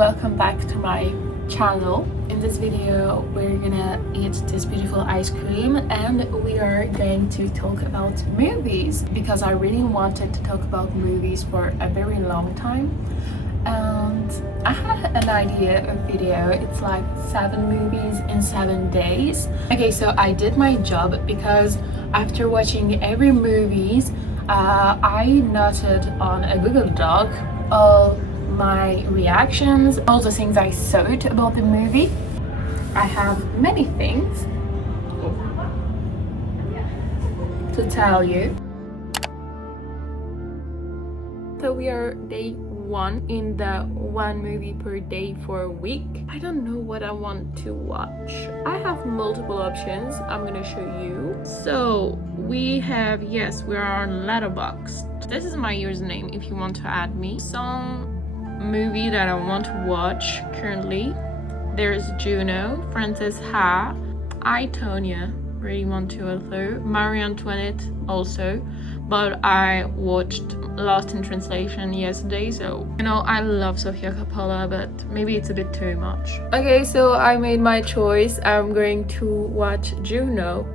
welcome back to my channel. In this video we're gonna eat this beautiful ice cream and we are going to talk about movies because I really wanted to talk about movies for a very long time, and I had an idea of video. It's like 7 movies in 7 days. Okay, so I did my job because after watching every movies I noted on a Google Doc all my reactions, all the things I thought about the movie. I have many things to tell you. So we are day 1 in the 1 movie per day for a week. I don't know what I want to watch. I have multiple options. I'm gonna show you. So we have, yes, we are on Letterboxd. This is my username if you want to add me. Some movie that I want to watch currently. There's Juno, Frances Ha, I, Tonya, really want to also, Marie Antoinette also, but I watched Lost in Translation yesterday, so you know I love Sofia Coppola, but maybe it's a bit too much. Okay, so I made my choice. I'm going to watch Juno.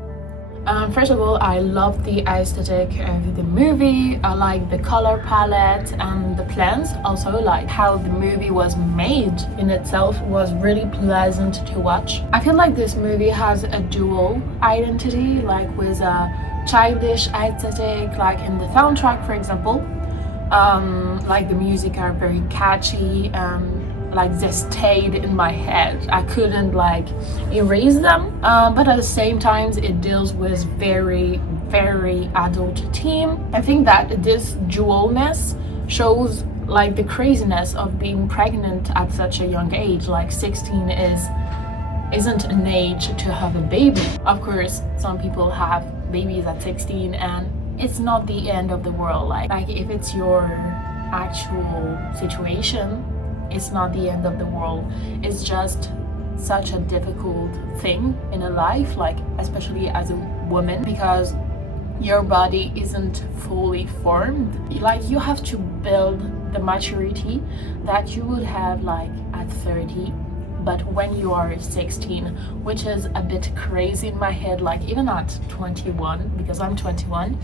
First of all, I love the aesthetic of the movie. I like the color palette and the plans. Also like how the movie was made in itself was really pleasant to watch. I feel like this movie has a dual identity, like with a childish aesthetic, like in the soundtrack for example. Like the music are very catchy and like they stayed in my head. I couldn't like erase them, but at the same time it deals with very adult theme. I think that this dualness shows like the craziness of being pregnant at such a young age. Like 16 isn't an age to have a baby. Of course some people have babies at 16 and it's not the end of the world. Like if it's your actual situation, it's not the end of the world. It's just such a difficult thing in a life, like especially as a woman, because your body isn't fully formed. Like you have to build the maturity that you would have like at 30, but when you are 16, which is a bit crazy in my head. Like even at 21, because I'm 21,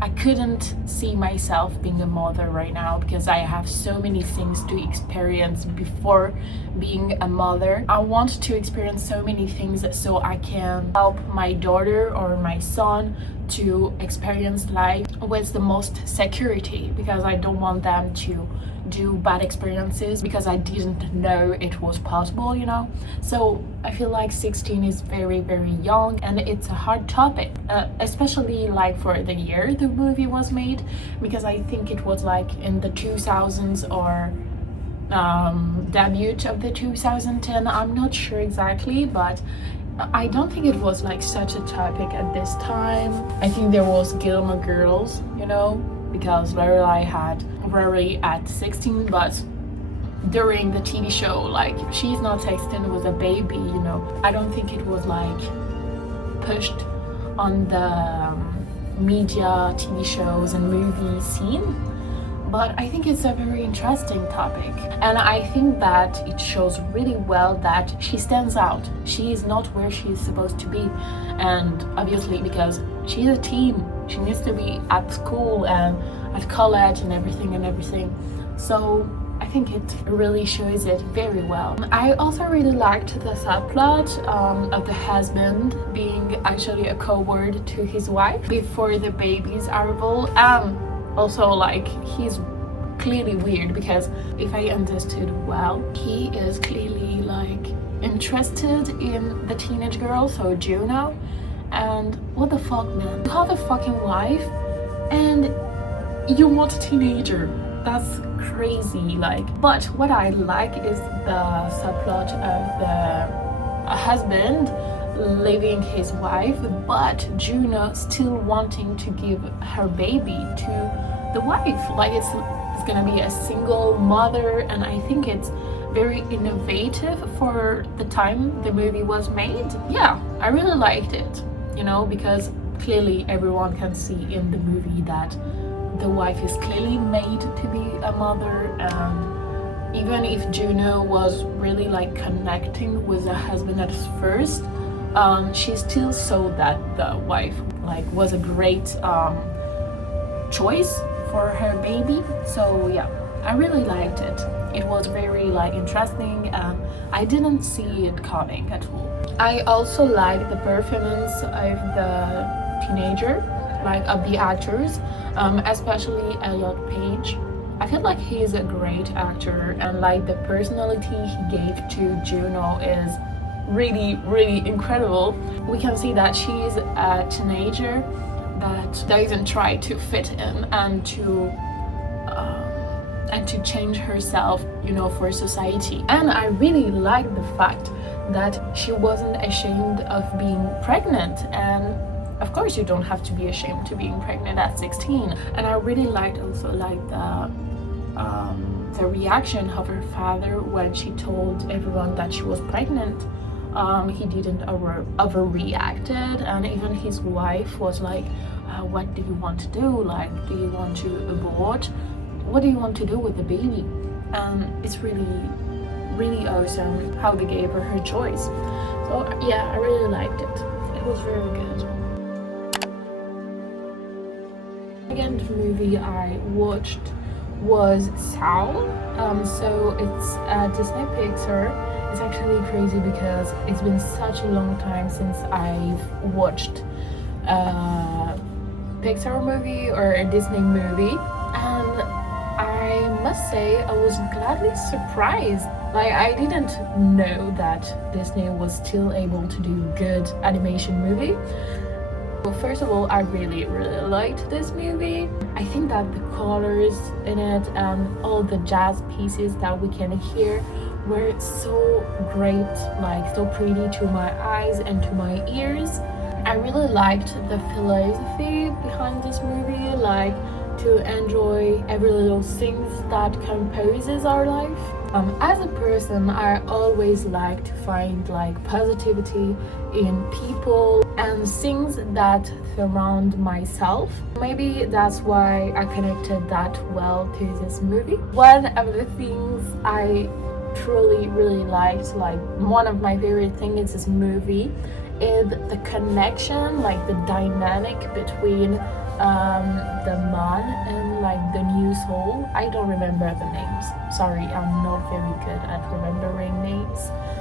I couldn't see myself being a mother right now because I have so many things to experience before being a mother. I want to experience so many things so I can help my daughter or my son to experience life with the most security, because I don't want them to do bad experiences because I didn't know it was possible, you know. So I feel like 16 is very young and it's a hard topic, especially like for the year the movie was made, because I think it was like in the 2000s or debut of the 2010. I'm not sure exactly, but I don't think it was like such a topic at this time. I think there was Gilmore Girls, you know, because Lorelai had Rory at 16, but during the TV show, like she's not 16, was a baby, you know. I don't think it was like pushed on the media, TV shows and movie scene, but I think it's a very interesting topic, and I think that it shows really well that she stands out. She is not where she is supposed to be, and obviously because she's a teen, she needs to be at school and at college and everything. So I think it really shows it very well. I also really liked the subplot of the husband being actually a coward to his wife before the baby's arrival. Also like he's clearly weird, because if I understood well, he is clearly like interested in the teenage girl, so Juno. And what the fuck, man? You have a fucking wife and you want a teenager. That's crazy. Like, but what I like is the subplot of the husband leaving his wife, but Juno still wanting to give her baby to the wife. Like it's gonna be a single mother, and I think it's very innovative for the time the movie was made. Yeah, I really liked it, you know, because clearly everyone can see in the movie that the wife is clearly made to be a mother, and even if Juno was really like connecting with the husband at first, she still saw that the wife like was a great choice for her baby. So yeah, I really liked it. It was very like interesting, and I didn't see it coming at all. I also liked the performance of the teenager, like of the actors, especially Elliot Page. I feel like he's a great actor, and like the personality he gave to Juno is really incredible. We can see that she's a teenager that doesn't try to fit in and to change herself, you know, for society. And I really like the fact that she wasn't ashamed of being pregnant, and of course you don't have to be ashamed to being pregnant at 16. And I really liked also like the reaction of her father when she told everyone that she was pregnant. He didn't overreacted, and even his wife was like, what do you want to do? Like, do you want to abort? What do you want to do with the baby? It's really awesome how they gave her choice. So yeah, I really liked it. It was very good. Again, the movie I watched was Soul. So it's Disney Pixar. It's actually crazy because it's been such a long time since I've watched a Pixar movie or a Disney movie, and I must say I was gladly surprised. Like, I didn't know that Disney was still able to do good animation movie. Well, first of all, I really liked this movie. I think that the colors in it and all the jazz pieces that we can hear were so great, like so pretty to my eyes and to my ears. I really liked the philosophy behind this movie, like to enjoy every little thing that composes our life. As a person, I always like to find like positivity in people and things that surround myself. Maybe that's why I connected that well to this movie. One of the things I truly really liked, like one of my favorite things in this movie, is the connection, like the dynamic between the man and like the new soul. I don't remember the names, sorry, I'm not very good at remembering names.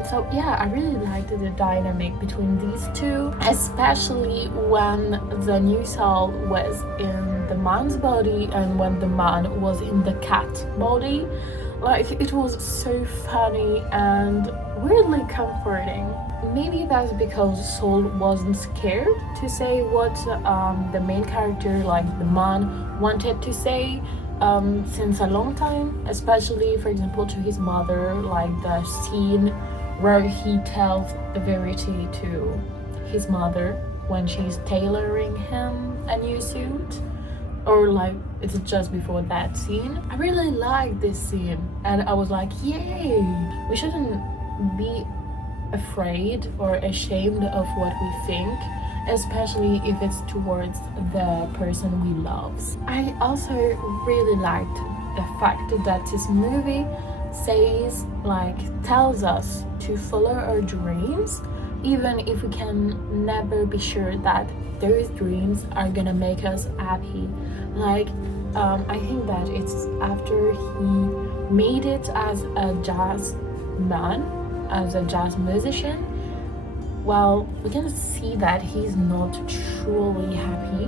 So yeah, I really liked the dynamic between these two, especially when the new soul was in the man's body and when the man was in the cat body. Like, it was so funny and weirdly comforting. Maybe that's because Soul wasn't scared to say what the main character, like the man, wanted to say since a long time, especially, for example, to his mother, like the scene where he tells the verity to his mother when she's tailoring him a new suit. Or like, it's just before that scene. I really like this scene, and I was like, yay! We shouldn't be afraid or ashamed of what we think, especially if it's towards the person we love. I also really liked the fact that this movie tells us to follow our dreams, even if we can never be sure that those dreams are gonna make us happy. Like, I think that it's after he made it as a jazz man, as a jazz musician, well, we can see that he's not truly happy,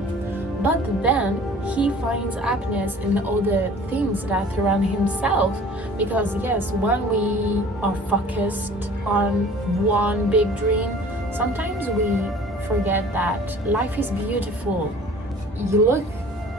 but then he finds happiness in all the things that surround himself. Because yes, when we are focused on one big dream, sometimes we forget that life is beautiful. You look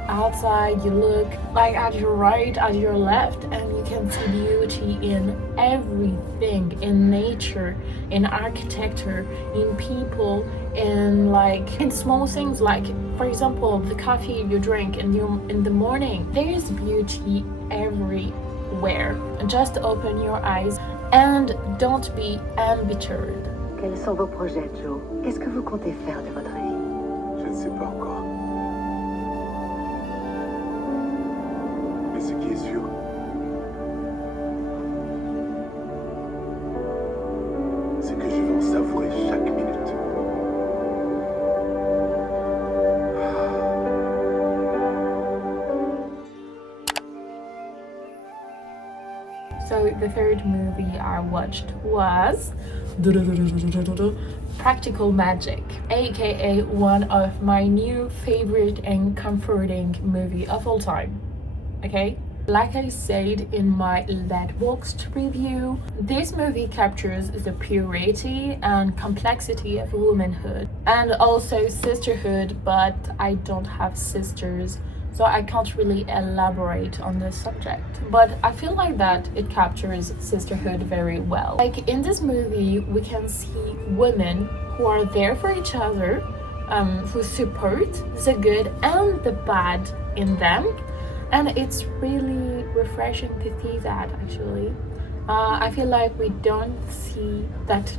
outside, you look like at your right, at your left, and you can see beauty in everything, in nature, in architecture, in people, in small things, like for example the coffee you drink in the morning. There is beauty everywhere. Just open your eyes and don't be embittered. Quels sont vos projets, Joe? Qu'est-ce que vous comptez faire de votre vie? Je ne sais pas encore. Mais ce qui est sûr, So the third movie I watched was Practical Magic, aka one of my new favorite and comforting movie of all time. Okay? Like I said in my Letterboxd review, this movie captures the purity and complexity of womanhood and also sisterhood, but I don't have sisters, so I can't really elaborate on this subject. But I feel like that it captures sisterhood very well. Like in this movie, we can see women who are there for each other, who support the good and the bad in them. And it's really refreshing to see that actually. I feel like we don't see that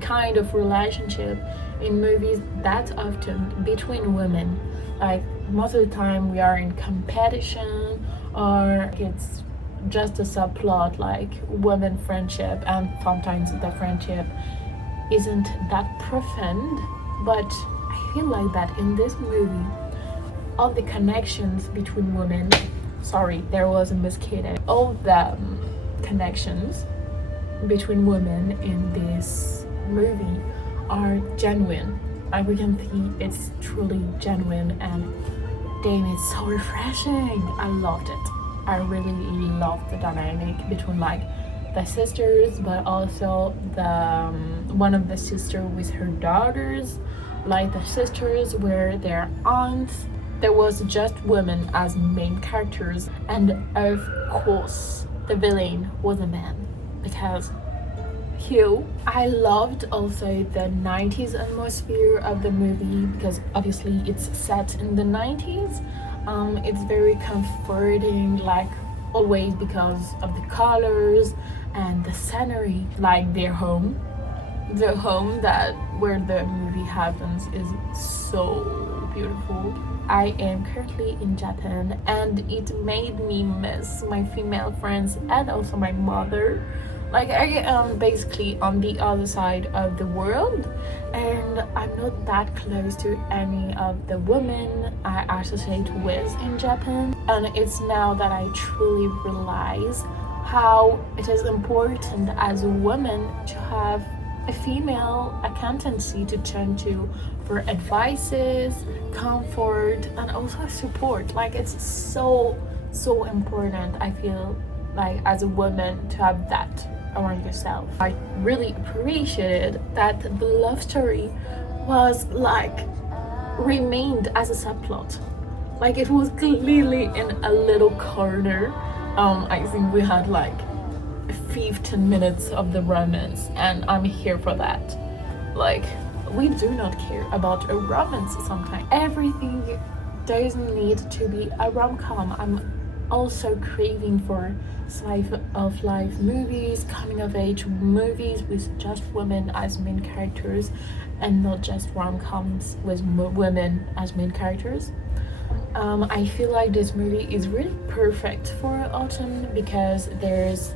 kind of relationship in movies that often between women. Like most of the time we are in competition, or it's just a subplot like women friendship, and sometimes the friendship isn't that profound. But I feel like that in this movie, all the connections between women, sorry, there was a mosquito, all the connections between women in this movie are genuine. Like we can see it's truly genuine, and damn, it's so refreshing. I loved it. I really loved the dynamic between like the sisters, but also the one of the sister with her daughters, like the sisters were their aunts. There was just women as main characters, and of course the villain was a man, because Hugh. I loved also the 90s atmosphere of the movie, because obviously it's set in the 90s. It's very comforting, like always, because of the colors and the scenery. Like their home, the home that where the movie happens is so beautiful. I am currently in Japan, and it made me miss my female friends and also my mother. Like I am basically on the other side of the world, and I'm not that close to any of the women I associate with in Japan. And it's now that I truly realize how it is important as a woman to have a female accountancy to turn to for advices, comfort, and also support. Like it's so important, I feel like, as a woman, to have that around yourself. I really appreciated that the love story was like remained as a subplot. Like it was clearly in a little corner. I think we had like 15 minutes of the romance, and I'm here for that. Like we do not care about a romance sometimes. Everything doesn't need to be a rom-com. I'm also craving for slice of life movies, coming of age movies with just women as main characters, and not just rom-coms with women as main characters. I feel like this movie is really perfect for autumn, because there's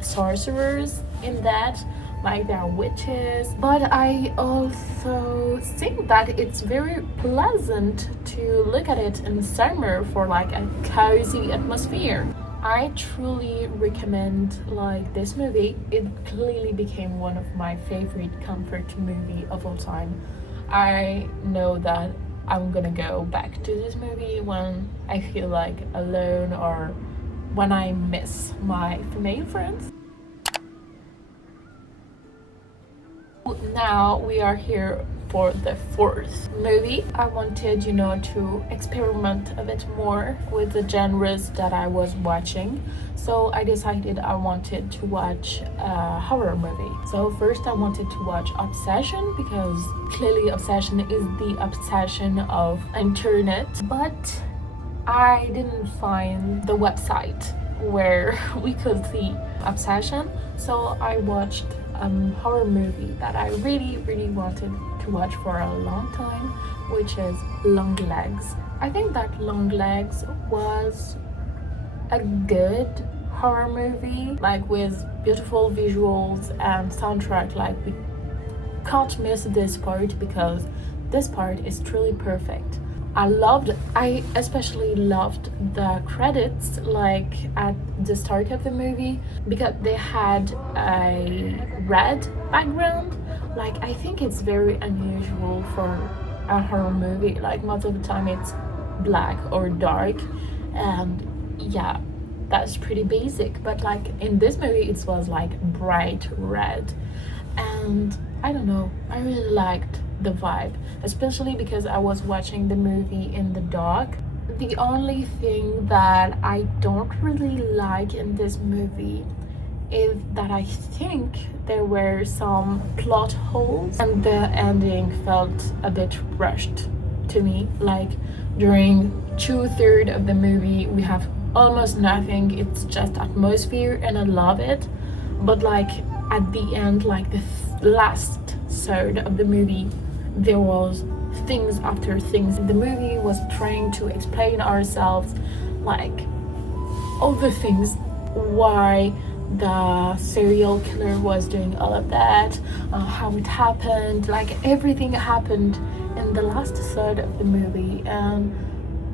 sorcerers in that, like there are witches, but I also think that it's very pleasant to look at it in summer for like a cozy atmosphere. I truly recommend like this movie. It clearly became one of my favorite comfort movie of all time. I know that I'm gonna go back to this movie when I feel like alone, or when I miss my female friends. Now we are here for the fourth movie. I wanted, to experiment a bit more with the genres that I was watching. So I decided I wanted to watch a horror movie. So first I wanted to watch Obsession, because clearly Obsession is the obsession of internet. But I didn't find the website where we could see Obsession. So I watched a horror movie that I really wanted to watch for a long time, which is Long Legs. I think that Long Legs was a good horror movie, like with beautiful visuals and soundtrack. Like we can't miss this part, because this part is truly perfect. I especially loved the credits, like at the start of the movie, because they had a red background. Like, I think it's very unusual for a horror movie. Like, most of the time it's black or dark, and yeah, that's pretty basic. But like in this movie, it was like bright red, and I don't know, I really liked the vibe, especially because I was watching the movie in the dark. The only thing that I don't really like in this movie is that I think there were some plot holes and the ending felt a bit rushed to me. Like, during 2/3 of the movie we have almost nothing, it's just atmosphere, and I love it. But like at the end, like the last third of the movie, there was things after things. The movie was trying to explain ourselves, like all the things, why the serial killer was doing all of that, how it happened, like everything happened in the last third of the movie, and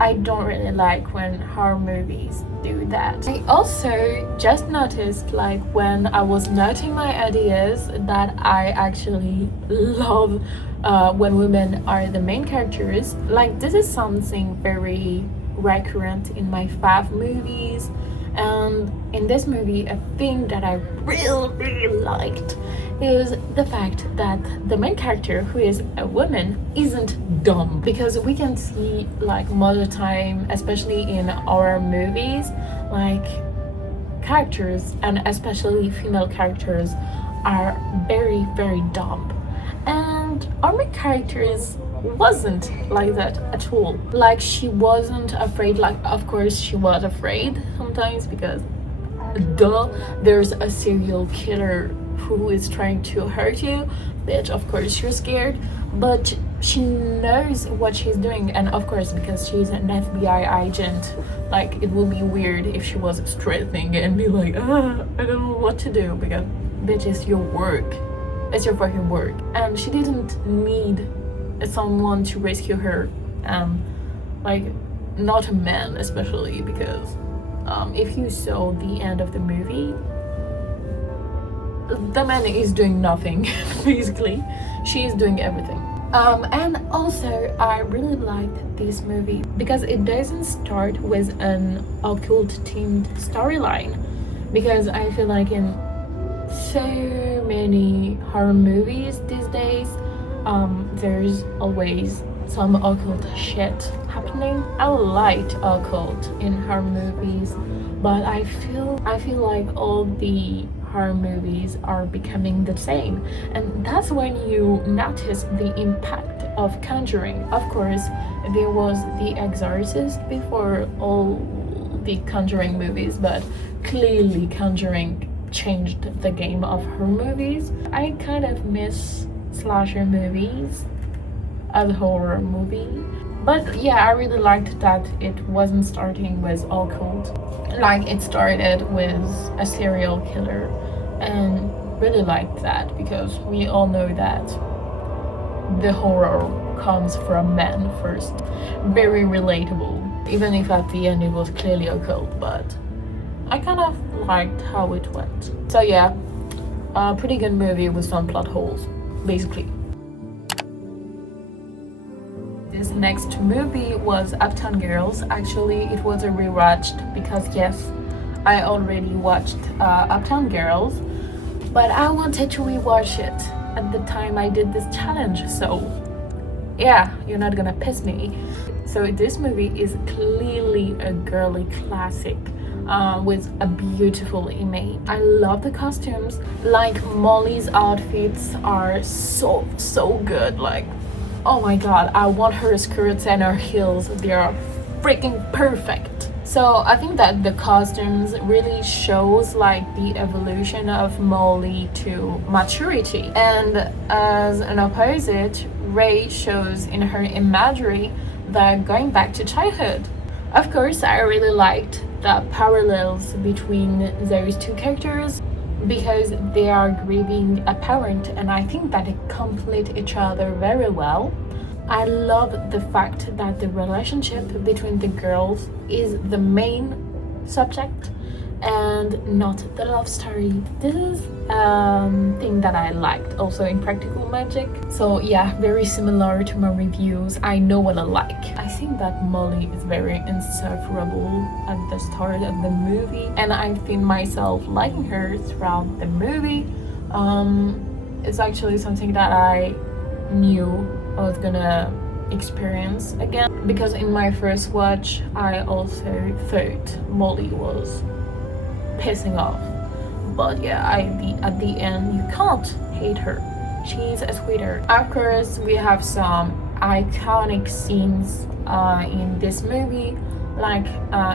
I don't really like when horror movies do that. I also just noticed, like when I was noting my ideas, that I actually love when women are the main characters. Like, this is something very recurrent in my fav movies, and in this movie a thing that I really liked is the fact that the main character, who is a woman, isn't dumb. Because we can see, like, most of the time, especially in our movies, like characters, and especially female characters, are very dumb, and our main characters wasn't like that at all. Like, she wasn't afraid. Like, of course she was afraid sometimes, because duh, there's a serial killer who is trying to hurt you, bitch, of course you're scared. But she knows what she's doing, and of course, because she's an FBI agent, like, it will be weird if she was stressing and be like, I don't know what to do, because bitch, it's your work, it's your fucking work. And she didn't need someone to rescue her, like, not a man, especially because if you saw the end of the movie, the man is doing nothing basically, she is doing everything. And also I really liked this movie because it doesn't start with an occult themed storyline, because I feel like in so many horror movies these days, there's always some occult shit happening. I liked occult in horror movies, but I feel like all the horror movies are becoming the same, and that's when you notice the impact of Conjuring. Of course, there was The Exorcist before all the Conjuring movies, but clearly Conjuring changed the game of horror movies. I kind of miss slasher movies as a horror movie. But yeah, I really liked that it wasn't starting with occult. Like, it started with a serial killer, and really liked that, because we all know that the horror comes from men first. Very relatable, even if at the end it was clearly occult, but I kind of liked how it went. So yeah, a pretty good movie with some plot holes, basically. This next movie was Uptown Girls. Actually, it was a rewatched, because yes, I already watched Uptown Girls, but I wanted to rewatch it at the time I did this challenge, so yeah, you're not gonna piss me. So this movie is clearly a girly classic, with a beautiful image. I love the costumes. Like, Molly's outfits are so good. Like, oh my god, I want her skirts and her heels, they are freaking perfect. So I think that the costumes really shows like the evolution of Molly to maturity, and as an opposite, Ray shows in her imagery that going back to childhood. Of course, I really liked the parallels between those two characters, because they are grieving a parent, and I think that they complete each other very well. I love the fact that the relationship between the girls is the main subject and not the love story. This is thing that I liked also in Practical Magic. So yeah, very similar to my reviews. I know what I like. I think that Molly is very insufferable at the start of the movie, and I find myself liking her throughout the movie. It's actually something that I knew I was gonna experience again, because in my first watch I also thought Molly was pissing off, but yeah, at the end you can't hate her. She's a sweetheart. Of course, we have some iconic scenes in this movie, like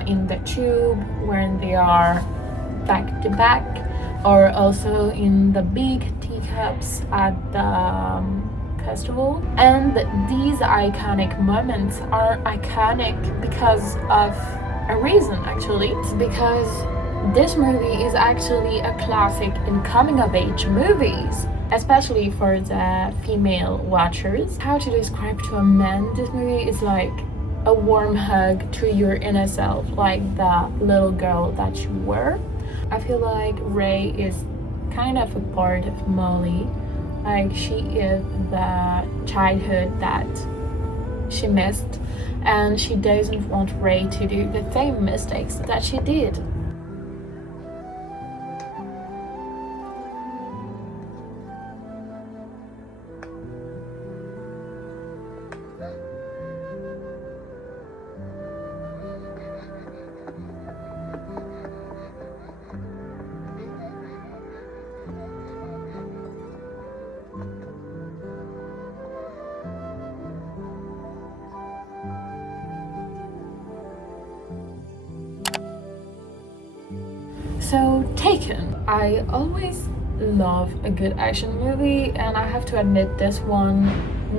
in the tube when they are back to back, or also in the big teacups at the festival. And these iconic moments are iconic because of a reason. Actually, it's because this movie is actually a classic in coming of age movies, especially for the female watchers. How to describe to a man this movie is like a warm hug to your inner self, like the little girl that you were. I feel like Ray is kind of a part of Molly. Like, she is the childhood that she missed, and she doesn't want Ray to do the same mistakes that she did. So, Taken. I always love a good action movie, and I have to admit this one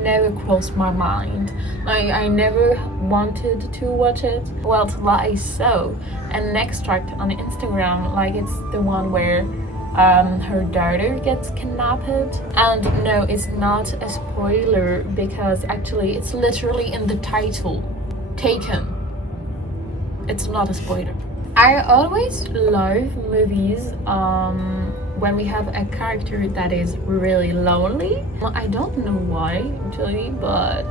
never crossed my mind. Like, I never wanted to watch it. Well, till I saw an extract on Instagram, like it's the one where her daughter gets kidnapped. And no, it's not a spoiler because actually it's literally in the title. Taken. It's not a spoiler. I always love movies when we have a character that is really lonely. I don't know why actually, but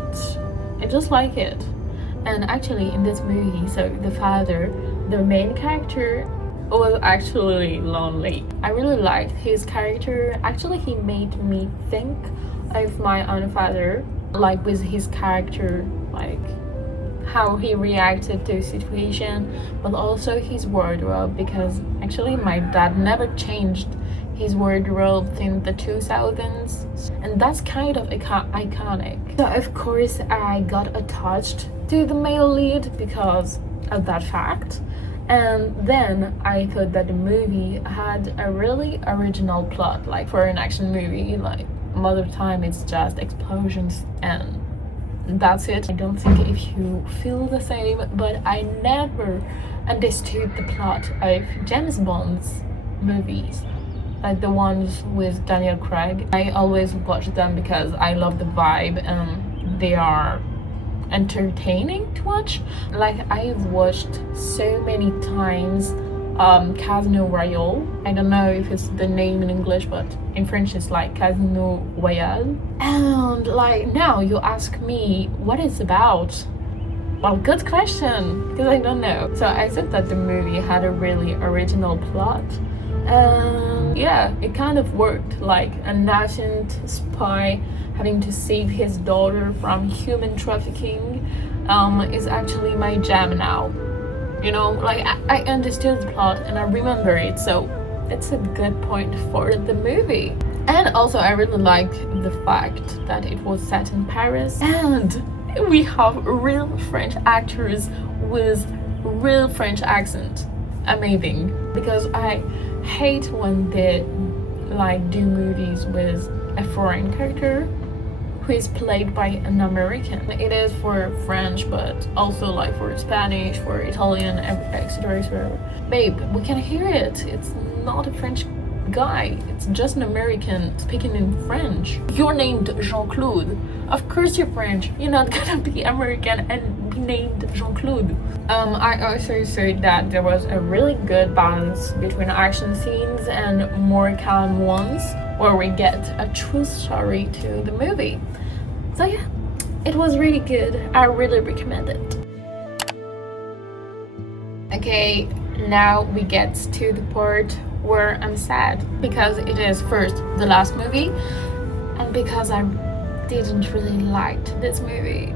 I just like it. And actually in this movie, so the father, the main character, was actually lonely. I really liked his character. Actually, he made me think of my own father, like with his character, like how he reacted to a situation, but also his wardrobe, because actually my dad never changed his wardrobe in the 2000s, and that's kind of iconic. So of course I got attached to the male lead because of that fact, and then I thought that the movie had a really original plot. Like, for an action movie, like most of the time it's just explosions and that's it. I don't think if you feel the same, but I never understood the plot of James Bond's movies, like the ones with Daniel Craig. I always watch them because I love the vibe and they are entertaining to watch. Like, I've watched so many times Casino Royale. I don't know if it's the name in English, but in French it's like Casino Royale. And like, now you ask me what it's about. Well, good question, because I don't know. So I said that the movie had a really original plot. Yeah, it kind of worked. Like, a nascent spy having to save his daughter from human trafficking is actually my jam now. You know, like, I understood the plot and I remember it, so it's a good point for the movie. And also I really like the fact that it was set in Paris, and we have real French actors with real French accent. Amazing. Because I hate when they like do movies with a foreign character who is played by an American. It is for French, but also like for Spanish, for Italian, etc. Babe, we can hear it. It's not a French guy, it's just an American speaking in French. You're named Jean-Claude. Of course you're French. You're not gonna be American and be named Jean-Claude. I also said that there was a really good balance between action scenes and more calm ones, where we get a true story to the movie. So yeah, it was really good. I really recommend it. Okay, now we get to the part where I'm sad, because it is first the last movie and because I didn't really like this movie.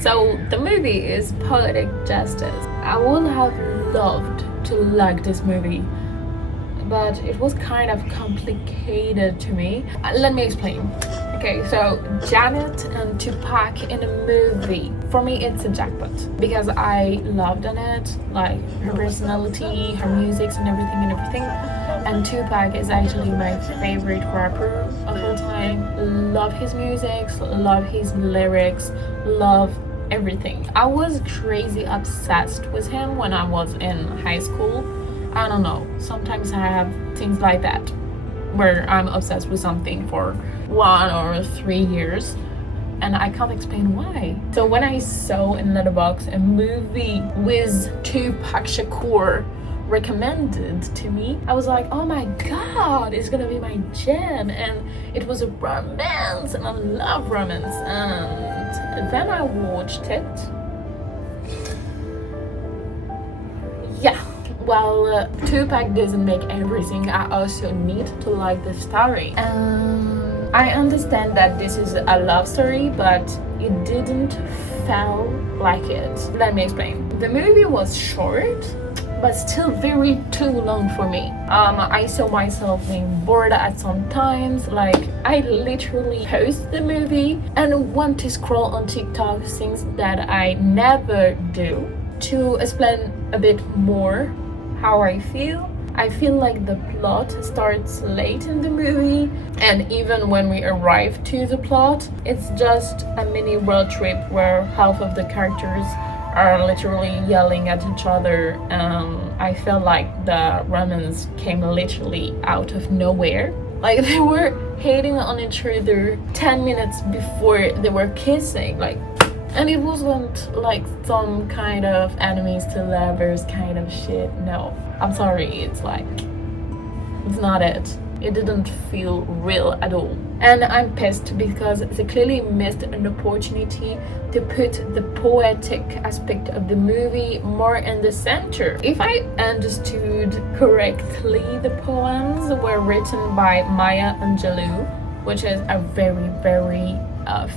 So the movie is Poetic Justice. I would have loved to like this movie, but it was kind of complicated to me. Let me explain. Okay, so Janet and Tupac in a movie, for me it's a jackpot, because I loved on it, like her personality, her music and everything. And Tupac is actually my favorite rapper of all time. Love his music, love his lyrics, love everything. I was crazy obsessed with him when I was in high school. I don't know, sometimes I have things like that where I'm obsessed with something for 1 or 3 years and I can't explain why. So when I saw in Letterboxd a movie with Tupac Shakur recommended to me, I was like, oh my god, it's gonna be my jam. And it was a romance and I love romance. And then I watched it. Yeah, well, Tupac doesn't make everything. I also need to like the story. I understand that this is a love story, but it didn't feel like it. Let me explain. The movie was short, but still very too long for me. I saw myself being bored at some times. Like, I literally pause the movie and want to scroll on TikTok, things that I never do. To explain a bit more how I feel like the plot starts late in the movie, and even when we arrive to the plot, it's just a mini road trip where half of the characters are literally yelling at each other. I felt like the romance came literally out of nowhere. Like, they were hating on each other 10 minutes before they were kissing, like, and it wasn't like some kind of enemies to lovers kind of shit. No, I'm sorry, it's like, it's not it. It didn't feel real at all. And I'm pissed because they clearly missed an opportunity to put the poetic aspect of the movie more in the center. If I understood correctly, the poems were written by Maya Angelou, which is a very, very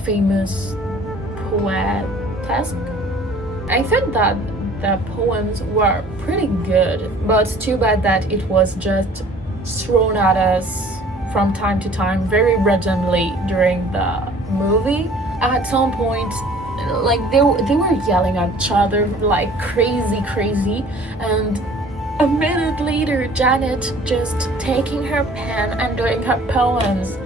famous poetess. I thought that the poems were pretty good, but too bad that it was just thrown at us from time to time very randomly during the movie. At some point, like, they were yelling at each other like crazy, and a minute later Janet just taking her pen and doing her poems.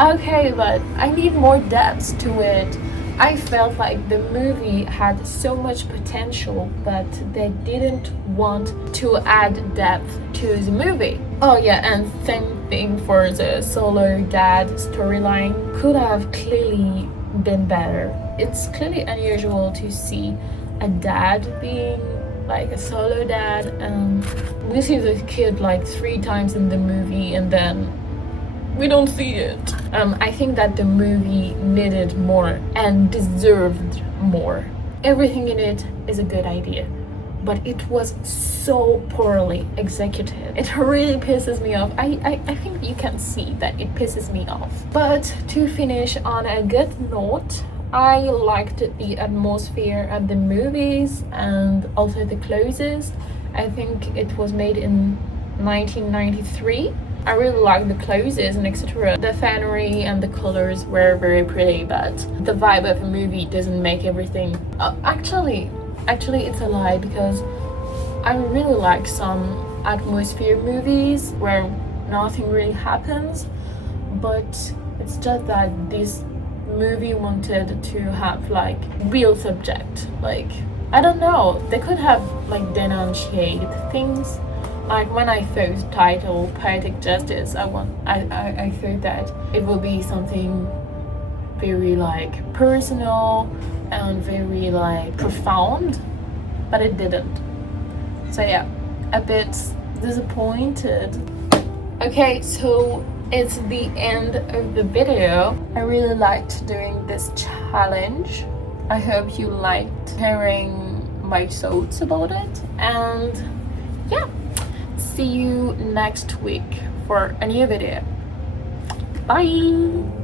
Okay, but I need more depth to it. I felt like the movie had so much potential, but they didn't want to add depth to the movie. Oh yeah, and same thing for the solo dad storyline. Could have clearly been better. It's clearly unusual to see a dad being like a solo dad, and we see the kid like 3 times in the movie and then we don't see it. I think that the movie needed more and deserved more. Everything in it is a good idea, but it was so poorly executed. It really pisses me off. I think you can see that it pisses me off. But to finish on a good note, I liked the atmosphere of the movies and also the clothes. I think it was made in 1993. I really liked the clothes and etc. The scenery and the colors were very pretty, but the vibe of the movie doesn't make everything. Actually, it's a lie, because I really like some atmosphere movies where nothing really happens, but it's just that this movie wanted to have like real subject. Like, I don't know, they could have like denunciated things, Like when I thought title Poetic Justice, I thought that it would be something very like personal and very like profound, but it didn't. So yeah, a bit disappointed. Okay, so it's the end of the video. I really liked doing this challenge. I hope you liked hearing my thoughts about it, and yeah, see you next week for a new video. Bye.